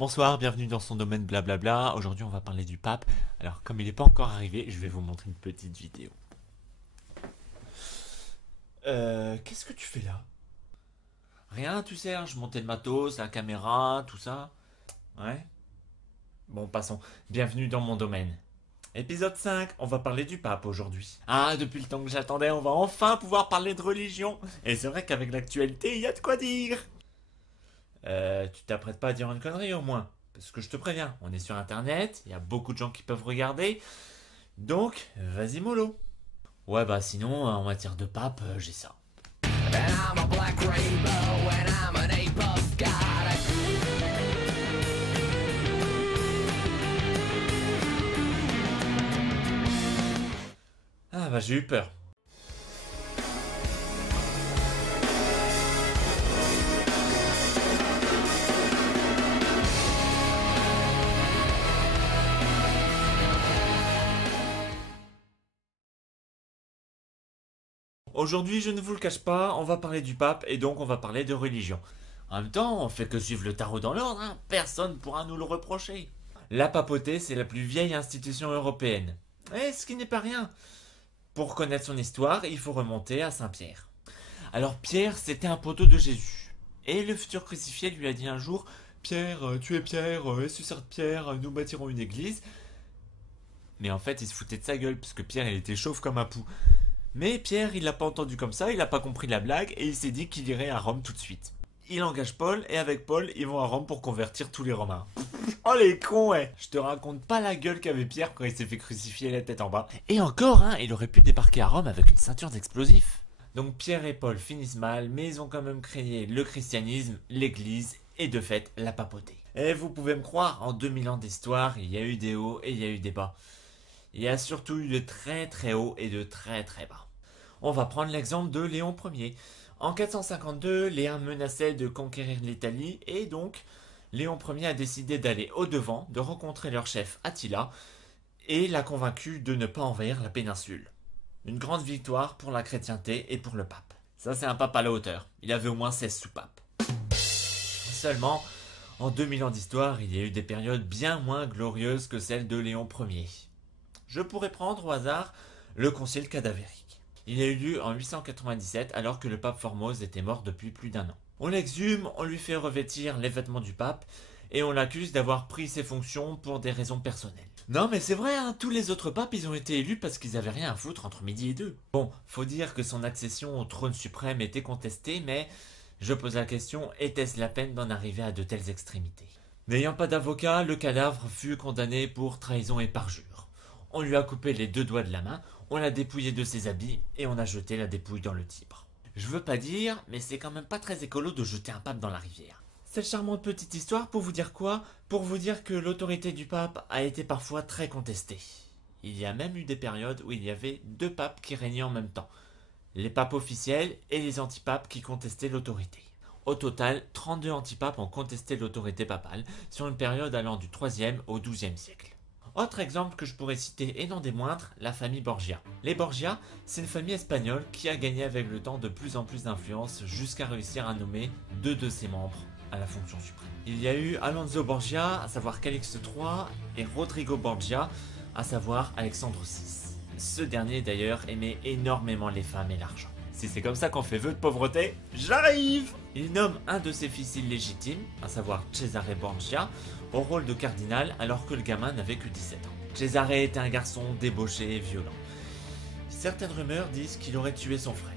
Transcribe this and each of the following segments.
Bonsoir, bienvenue dans son domaine blablabla. Aujourd'hui, on va parler du pape. Alors, comme il n'est pas encore arrivé, je vais vous montrer une petite vidéo. Qu'est-ce que tu fais là? Rien, tu sais, hein, je montais le matos, la caméra, tout ça. Ouais. Bon, passons. Bienvenue dans mon domaine. Épisode 5, on va parler du pape aujourd'hui. Ah, depuis le temps que j'attendais, on va enfin pouvoir parler de religion. Et c'est vrai qu'avec l'actualité, il y a de quoi dire. Tu t'apprêtes pas à dire une connerie au moins? Parce que je te préviens, on est sur internet, il y a beaucoup de gens qui peuvent regarder. Donc, vas-y mollo. Ouais bah sinon, en matière de pape, j'ai ça. Ah bah j'ai eu peur. Aujourd'hui, je ne vous le cache pas, on va parler du pape et donc on va parler de religion. En même temps, on fait que suivre le tarot dans l'ordre, hein. Personne pourra nous le reprocher. La papauté, c'est la plus vieille institution européenne. Et ce qui n'est pas rien. Pour connaître son histoire, il faut remonter à Saint-Pierre. Alors Pierre, c'était un poteau de Jésus. Et le futur crucifié lui a dit un jour, Pierre, tu es Pierre, et suceur de Pierre, nous bâtirons une église. Mais en fait, il se foutait de sa gueule, parce que Pierre, il était chauve comme un pou. Mais Pierre, il l'a pas entendu comme ça, il n'a pas compris la blague, et il s'est dit qu'il irait à Rome tout de suite. Il engage Paul, et avec Paul, ils vont à Rome pour convertir tous les Romains. Oh les cons, ouais. Je te raconte pas la gueule qu'avait Pierre quand il s'est fait crucifier la tête en bas. Et encore, hein, il aurait pu débarquer à Rome avec une ceinture d'explosifs. Donc Pierre et Paul finissent mal, mais ils ont quand même créé le christianisme, l'église, et de fait, la papauté. Et vous pouvez me croire, en 2000 ans d'histoire, il y a eu des hauts et il y a eu des bas. Il y a surtout eu de très très hauts et de très très bas. On va prendre l'exemple de Léon Ier. En 452, les Huns menaçaient de conquérir l'Italie et donc Léon Ier a décidé d'aller au-devant, de rencontrer leur chef Attila et l'a convaincu de ne pas envahir la péninsule. Une grande victoire pour la chrétienté et pour le pape. Ça c'est un pape à la hauteur, il avait au moins 16 sous-papes. Seulement, en 2000 ans d'histoire, il y a eu des périodes bien moins glorieuses que celle de Léon Ier. Je pourrais prendre au hasard le concile cadavérique. Il a eu lieu en 897 alors que le pape Formose était mort depuis plus d'un an. On l'exhume, on lui fait revêtir les vêtements du pape et on l'accuse d'avoir pris ses fonctions pour des raisons personnelles. Non mais c'est vrai, hein, tous les autres papes ils ont été élus parce qu'ils avaient rien à foutre entre midi et deux. Bon, faut dire que son accession au trône suprême était contestée, mais je pose la question, était-ce la peine d'en arriver à de telles extrémités? N'ayant pas d'avocat, le cadavre fut condamné pour trahison et parjure. On lui a coupé les deux doigts de la main, on l'a dépouillé de ses habits et on a jeté la dépouille dans le Tibre. Je veux pas dire, mais c'est quand même pas très écolo de jeter un pape dans la rivière. Cette charmante petite histoire pour vous dire quoi? Pour vous dire que l'autorité du pape a été parfois très contestée. Il y a même eu des périodes où il y avait deux papes qui régnaient en même temps. Les papes officiels et les antipapes qui contestaient l'autorité. Au total, 32 antipapes ont contesté l'autorité papale sur une période allant du 3e au 12e siècle. Autre exemple que je pourrais citer et non des moindres, la famille Borgia. Les Borgia, c'est une famille espagnole qui a gagné avec le temps de plus en plus d'influence jusqu'à réussir à nommer deux de ses membres à la fonction suprême. Il y a eu Alonso Borgia, à savoir Calixte III, et Rodrigo Borgia, à savoir Alexandre VI. Ce dernier d'ailleurs aimait énormément les femmes et l'argent. Si c'est comme ça qu'on fait vœu de pauvreté, j'arrive! Il nomme un de ses fils illégitimes, à savoir Cesare Borgia, au rôle de cardinal alors que le gamin n'avait que 17 ans. Cesare était un garçon débauché et violent. Certaines rumeurs disent qu'il aurait tué son frère.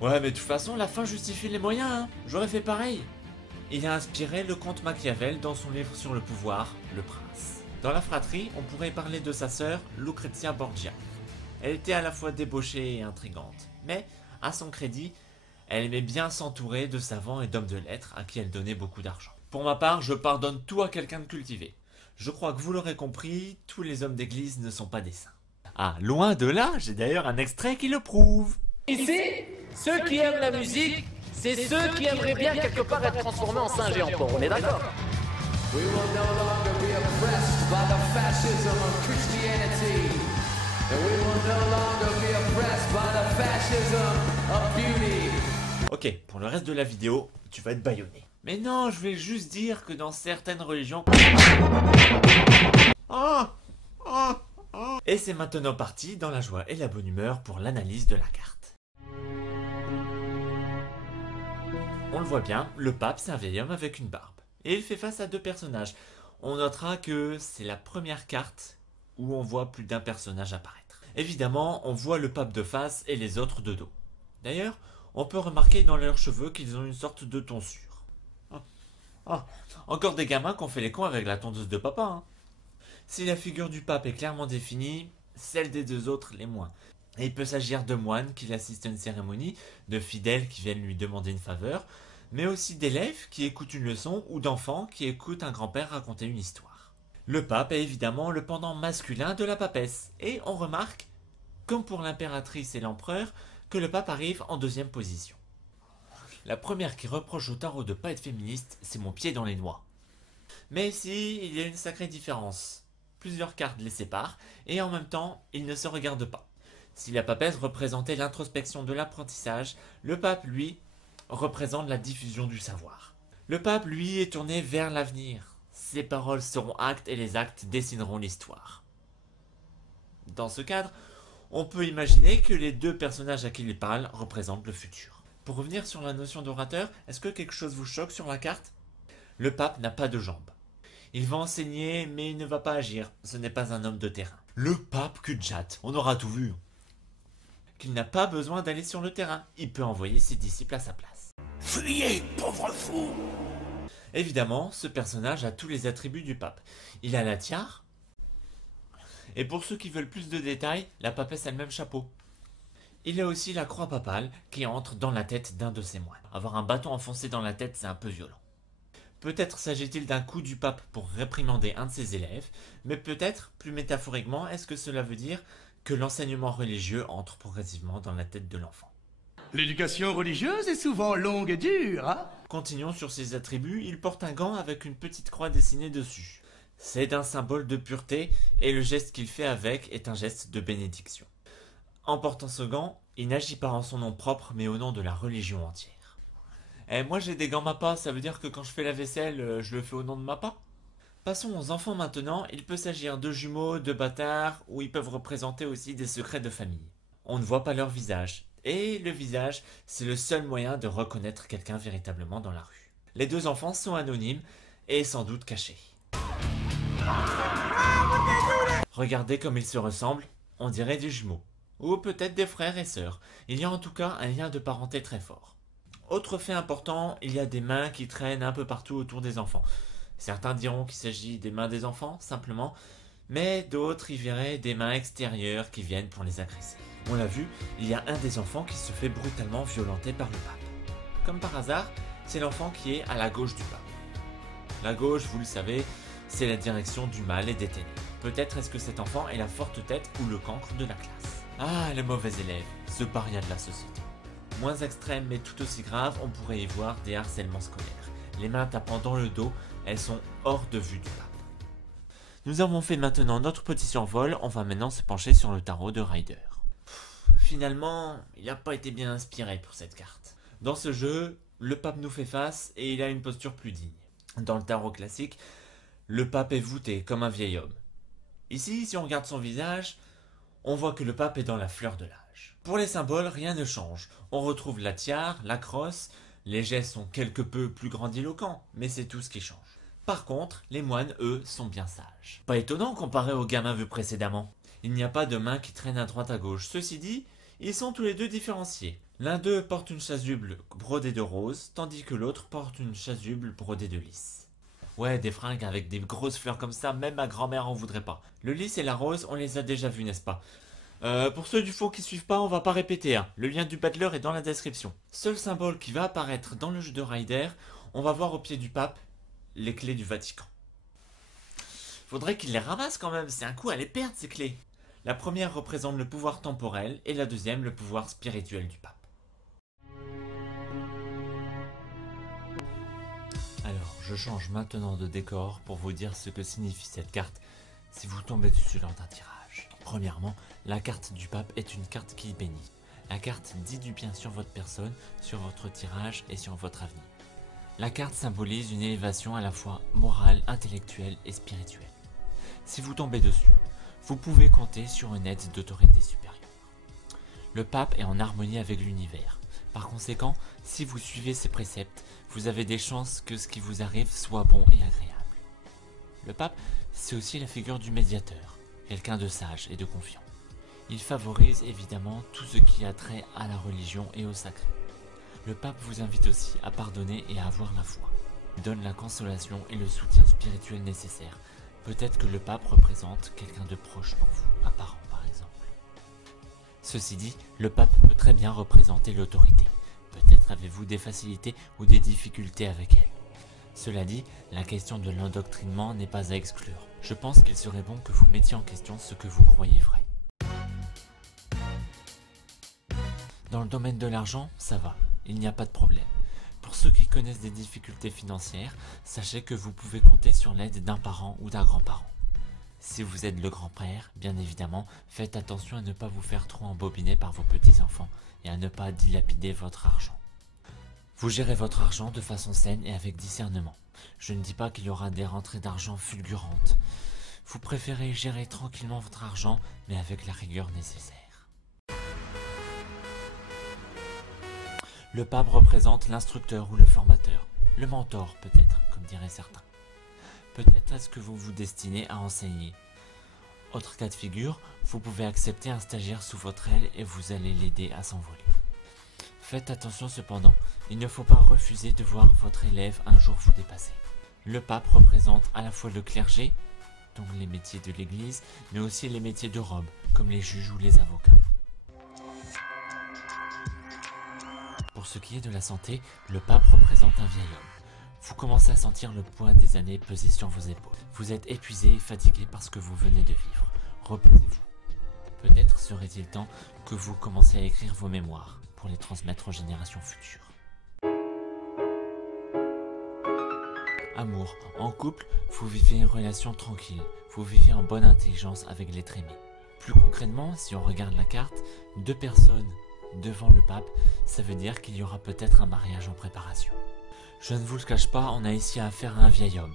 Ouais mais de toute façon la fin justifie les moyens, hein. J'aurais fait pareil. Il a inspiré le comte Machiavel dans son livre sur le pouvoir, Le Prince. Dans la fratrie, on pourrait parler de sa sœur Lucrezia Borgia. Elle était à la fois débauchée et intrigante, mais à son crédit, elle aimait bien s'entourer de savants et d'hommes de lettres à qui elle donnait beaucoup d'argent. Pour ma part, je pardonne tout à quelqu'un de cultivé. Je crois que vous l'aurez compris, tous les hommes d'église ne sont pas des saints. Ah, loin de là, j'ai d'ailleurs un extrait qui le prouve. Ici, ceux qui aiment la musique, c'est ceux qui aimeraient bien quelque part être transformés en singe géant. On est d'accord? We will no longer be oppressed by the fascism of Christianity. And we will no longer be oppressed by the fascism of beauty. Ok, pour le reste de la vidéo, tu vas être bâillonné. Mais non, je voulais juste dire que dans certaines religions... Et c'est maintenant parti dans la joie et la bonne humeur pour l'analyse de la carte. On le voit bien, le pape c'est un vieil homme avec une barbe. Et il fait face à deux personnages. On notera que c'est la première carte où on voit plus d'un personnage apparaître. Évidemment, on voit le pape de face et les autres de dos. D'ailleurs, on peut remarquer dans leurs cheveux qu'ils ont une sorte de tonsure. Encore des gamins qui ont fait les cons avec la tondeuse de papa. Hein. Si la figure du pape est clairement définie, celle des deux autres l'est moins. Et il peut s'agir de moines qui assistent à une cérémonie, de fidèles qui viennent lui demander une faveur, mais aussi d'élèves qui écoutent une leçon ou d'enfants qui écoutent un grand-père raconter une histoire. Le pape est évidemment le pendant masculin de la papesse, et on remarque, comme pour l'impératrice et l'empereur, que le pape arrive en deuxième position. La première qui reproche au tarot de pas être féministe, c'est mon pied dans les noix. Mais ici, il y a une sacrée différence. Plusieurs cartes les séparent, et en même temps, ils ne se regardent pas. Si la papesse représentait l'introspection de l'apprentissage, le pape, lui, représente la diffusion du savoir. Le pape, lui, est tourné vers l'avenir. Ses paroles seront actes et les actes dessineront l'histoire. Dans ce cadre, on peut imaginer que les deux personnages à qui il parle représentent le futur. Pour revenir sur la notion d'orateur, est-ce que quelque chose vous choque sur la carte? Le pape n'a pas de jambes. Il va enseigner, mais il ne va pas agir. Ce n'est pas un homme de terrain. Le pape cul-de-jatte, on aura tout vu. Qu'il n'a pas besoin d'aller sur le terrain. Il peut envoyer ses disciples à sa place. Fuyez, pauvre fou! Évidemment, ce personnage a tous les attributs du pape. Il a la tiare. Et pour ceux qui veulent plus de détails, la papesse a le même chapeau. Il a aussi la croix papale qui entre dans la tête d'un de ses moines. Avoir un bâton enfoncé dans la tête, c'est un peu violent. Peut-être s'agit-il d'un coup du pape pour réprimander un de ses élèves, mais peut-être, plus métaphoriquement, est-ce que cela veut dire que l'enseignement religieux entre progressivement dans la tête de l'enfant? L'éducation religieuse est souvent longue et dure, hein? Continuons sur ses attributs, il porte un gant avec une petite croix dessinée dessus. C'est un symbole de pureté, et le geste qu'il fait avec est un geste de bénédiction. En portant ce gant, il n'agit pas en son nom propre, mais au nom de la religion entière. Moi j'ai des gants Mappa, ça veut dire que quand je fais la vaisselle, je le fais au nom de Mappa? Passons aux enfants maintenant, il peut s'agir de jumeaux, de bâtards, ou ils peuvent représenter aussi des secrets de famille. On ne voit pas leur visage, et le visage, c'est le seul moyen de reconnaître quelqu'un véritablement dans la rue. Les deux enfants sont anonymes, et sans doute cachés. Regardez comme ils se ressemblent, on dirait des jumeaux. Ou peut-être des frères et sœurs. Il y a en tout cas un lien de parenté très fort. Autre fait important, il y a des mains qui traînent un peu partout autour des enfants. Certains diront qu'il s'agit des mains des enfants, simplement, mais d'autres y verraient des mains extérieures qui viennent pour les agresser. On l'a vu, il y a un des enfants qui se fait brutalement violenter par le pape. Comme par hasard, c'est l'enfant qui est à la gauche du pape. La gauche, vous le savez, c'est la direction du mal et des ténèbres. Peut-être est-ce que cet enfant est la forte tête ou le cancre de la classe. Ah, le mauvais élève, ce paria de la société. Moins extrême mais tout aussi grave, on pourrait y voir des harcèlements scolaires. Les mains tapant dans le dos, elles sont hors de vue du pape. Nous avons fait maintenant notre petit survol, on va maintenant se pencher sur le tarot de Rider. Finalement, il n'a pas été bien inspiré pour cette carte. Dans ce jeu, le pape nous fait face et il a une posture plus digne. Dans le tarot classique, le pape est voûté comme un vieil homme. Ici, si on regarde son visage, on voit que le pape est dans la fleur de l'âge. Pour les symboles, rien ne change. On retrouve la tiare, la crosse, les gestes sont quelque peu plus grandiloquents, mais c'est tout ce qui change. Par contre, les moines, eux, sont bien sages. Pas étonnant comparé aux gamins vus précédemment. Il n'y a pas de mains qui traînent à droite à gauche. Ceci dit, ils sont tous les deux différenciés. L'un d'eux porte une chasuble brodée de rose, tandis que l'autre porte une chasuble brodée de lys. Ouais, des fringues avec des grosses fleurs comme ça, même ma grand-mère en voudrait pas. Le lys et la rose, on les a déjà vus, n'est-ce pas? Pour ceux du fond qui suivent pas, on va pas répéter, hein. Le lien du battleur est dans la description. Seul symbole qui va apparaître dans le jeu de Rider, on va voir au pied du pape les clés du Vatican. Faudrait qu'il les ramasse quand même, c'est un coup à les perdre ces clés. La première représente le pouvoir temporel et la deuxième le pouvoir spirituel du pape. Alors, je change maintenant de décor pour vous dire ce que signifie cette carte si vous tombez dessus lors d'un tirage. Premièrement, la carte du pape est une carte qui bénit. La carte dit du bien sur votre personne, sur votre tirage et sur votre avenir. La carte symbolise une élévation à la fois morale, intellectuelle et spirituelle. Si vous tombez dessus, vous pouvez compter sur une aide d'autorité supérieure. Le pape est en harmonie avec l'univers. Par conséquent, si vous suivez ses préceptes, vous avez des chances que ce qui vous arrive soit bon et agréable. Le pape, c'est aussi la figure du médiateur, quelqu'un de sage et de confiant. Il favorise évidemment tout ce qui a trait à la religion et au sacré. Le pape vous invite aussi à pardonner et à avoir la foi. Il donne la consolation et le soutien spirituel nécessaire. Peut-être que le pape représente quelqu'un de proche pour vous, un parent par exemple. Ceci dit, le pape peut très bien représenter l'autorité. Peut-être avez-vous des facilités ou des difficultés avec elle. Cela dit, la question de l'endoctrinement n'est pas à exclure. Je pense qu'il serait bon que vous mettiez en question ce que vous croyez vrai. Dans le domaine de l'argent, ça va, il n'y a pas de problème. Pour ceux qui connaissent des difficultés financières, sachez que vous pouvez compter sur l'aide d'un parent ou d'un grand-parent. Si vous êtes le grand-père, bien évidemment, faites attention à ne pas vous faire trop embobiner par vos petits-enfants et à ne pas dilapider votre argent. Vous gérez votre argent de façon saine et avec discernement. Je ne dis pas qu'il y aura des rentrées d'argent fulgurantes. Vous préférez gérer tranquillement votre argent, mais avec la rigueur nécessaire. Le pape représente l'instructeur ou le formateur, le mentor peut-être, comme diraient certains. Peut-être est-ce que vous vous destinez à enseigner. Autre cas de figure, vous pouvez accepter un stagiaire sous votre aile et vous allez l'aider à s'envoler. Faites attention cependant, il ne faut pas refuser de voir votre élève un jour vous dépasser. Le pape représente à la fois le clergé, donc les métiers de l'église, mais aussi les métiers de robe, comme les juges ou les avocats. Pour ce qui est de la santé, le pape représente un vieil homme. Vous commencez à sentir le poids des années peser sur vos épaules. Vous êtes épuisé et fatigué parce que vous venez de vivre. Reposez-vous. Peut-être serait-il temps que vous commenciez à écrire vos mémoires pour les transmettre aux générations futures. Amour. En couple, vous vivez une relation tranquille. Vous vivez en bonne intelligence avec l'être aimé. Plus concrètement, si on regarde la carte, 2 personnes devant le pape, ça veut dire qu'il y aura peut-être un mariage en préparation. Je ne vous le cache pas, on a ici affaire à un vieil homme.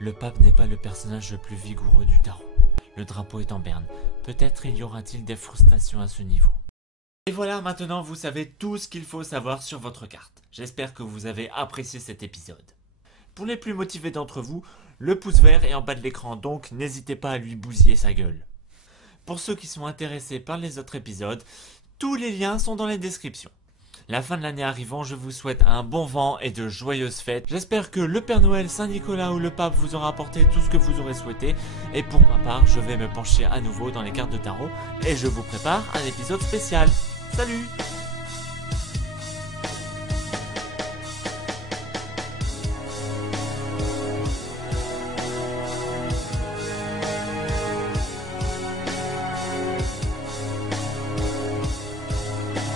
Le pape n'est pas le personnage le plus vigoureux du tarot. Le drapeau est en berne. Peut-être y aura-t-il des frustrations à ce niveau. Et voilà, maintenant vous savez tout ce qu'il faut savoir sur votre carte. J'espère que vous avez apprécié cet épisode. Pour les plus motivés d'entre vous, le pouce vert est en bas de l'écran, donc n'hésitez pas à lui bousiller sa gueule. Pour ceux qui sont intéressés par les autres épisodes, tous les liens sont dans les descriptions. La fin de l'année arrivant, je vous souhaite un bon vent et de joyeuses fêtes. J'espère que le Père Noël, Saint-Nicolas ou le Pape vous aura apporté tout ce que vous aurez souhaité. Et pour ma part, je vais me pencher à nouveau dans les cartes de tarot et je vous prépare un épisode spécial. Salut!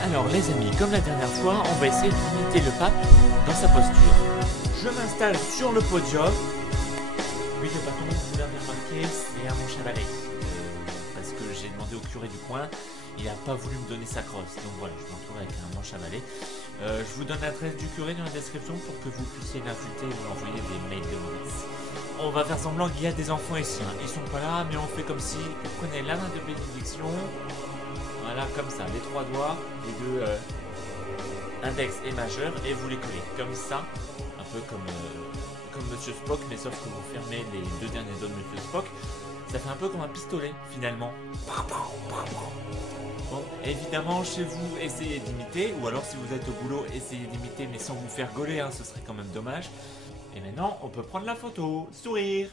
Alors les amis, comme la dernière fois, on va essayer d'imiter le pape dans sa posture. Je m'installe sur le podium. Oui, le bâton, vous l'avez remarqué, c'est un manche à balai. Parce que j'ai demandé au curé du coin, il n'a pas voulu me donner sa crosse. Donc voilà, je me retrouve avec un manche à balai. Je vous donne l'adresse du curé dans la description pour que vous puissiez l'insulter ou envoyer des mails de Maurice. On va faire semblant qu'il y a des enfants ici. Hein. Ils sont pas là, mais on fait comme si vous prenez la main de bénédiction. Voilà, comme ça, les 3 doigts, les 2 index et majeur, et vous les collez comme ça, un peu comme Monsieur Spock, mais sauf que vous fermez les 2 derniers doigts de Monsieur Spock. Ça fait un peu comme un pistolet, finalement. Bon, évidemment, chez vous, essayez d'imiter, ou alors si vous êtes au boulot, essayez d'imiter, mais sans vous faire gauler, hein, ce serait quand même dommage. Et maintenant, on peut prendre la photo. Sourire!